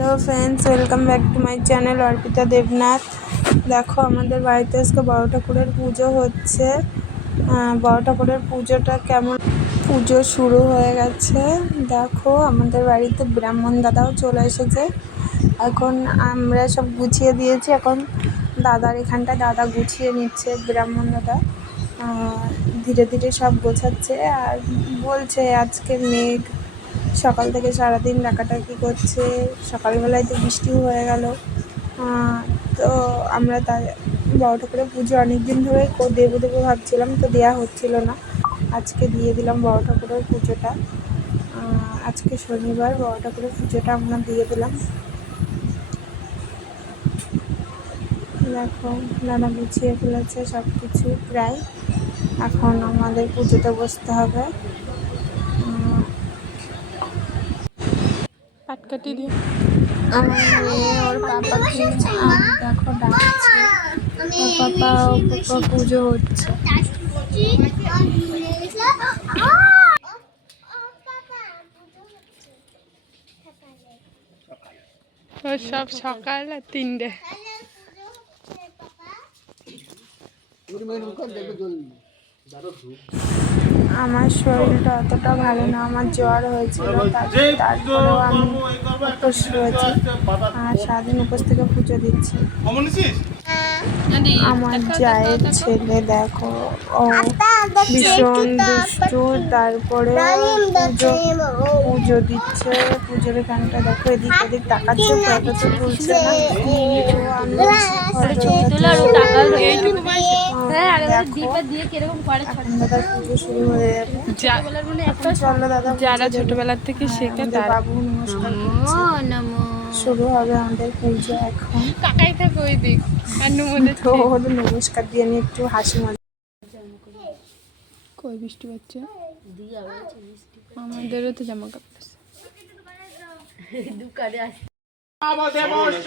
Hello friends, welcome back to my channel Arpita Debnath. দেখো, আমাদের বাড়িতে আজকে বড় ঠাকুরের পুজো হচ্ছে। বড় ঠাকুরের পুজোটা কেমন? পুজো শুরু হয়ে গেছে। দেখো, আমাদের বাড়িতে ব্রাহ্মণ দাদাও চলে এসেছে। এখন আমরা সব গুছিয়ে দিয়েছি। এখন দাদার এখানটা দাদা গুছিয়ে নিচ্ছে, ব্রাহ্মণ দাদা। ধীরে ধীরে সব গোছাচ্ছে। আর বলছে, আজকে মেঘ সকাল থেকে সারাদিন ডাকাডাকি করছে। সকালবেলায় তো বৃষ্টিও হয়ে গেল। তো আমরা তাই বড় ঠাকুরের পুজো অনেক দিন ধরে দেবো দেবো ভাবছিলাম, তো দেওয়া হচ্ছিল না। আজকে দিয়ে দিলাম বড় ঠাকুরের পুজোটা। আজকে শনিবার বড় ঠাকুরের পুজোটা আমরা দিয়ে দিলাম। দেখো নানা গুছিয়ে ফেলেছে সব কিছু প্রায়। এখন আমাদের পুজোতে বসতে হবে। পাটকাটি দিয়ে। আমার মেয়ে ওর পাপাকে আম দেখো ডাকছে। ওর পাপা পুজো হচ্ছে। ও সব সকাল আর তিনটে। আমার শরীরটা অতটা ভালো না, আমার জ্বর হয়েছিল তার- তারপরেও আমি উপোস রয়েছি, আর সারাদিন উপোস থেকে পুজো দিচ্ছি। আমার জায়ের ছেলে দেখো। ও ভীষণ দুষ্টু তারপরে পুজো পুজো দিচ্ছে পুজোর এখানটা দেখো এদিক ওদিক তাকাচ্ছে ফটো তো তুলছে না। হয়ে যারা ছোটবেলার থেকে শেখে আমাদের তারা। বাবু নমস্কার করছে। শুরু হবে আমাদের পুজো এখন। কাকাই থাকো ওই দিক আর তো ওর নমস্কার দিয়ে আমি একটু হাসি মজা। কই বৃষ্টি হচ্ছে? আমাদেরও তো জামা কাপড়। আছে। দেবশ্য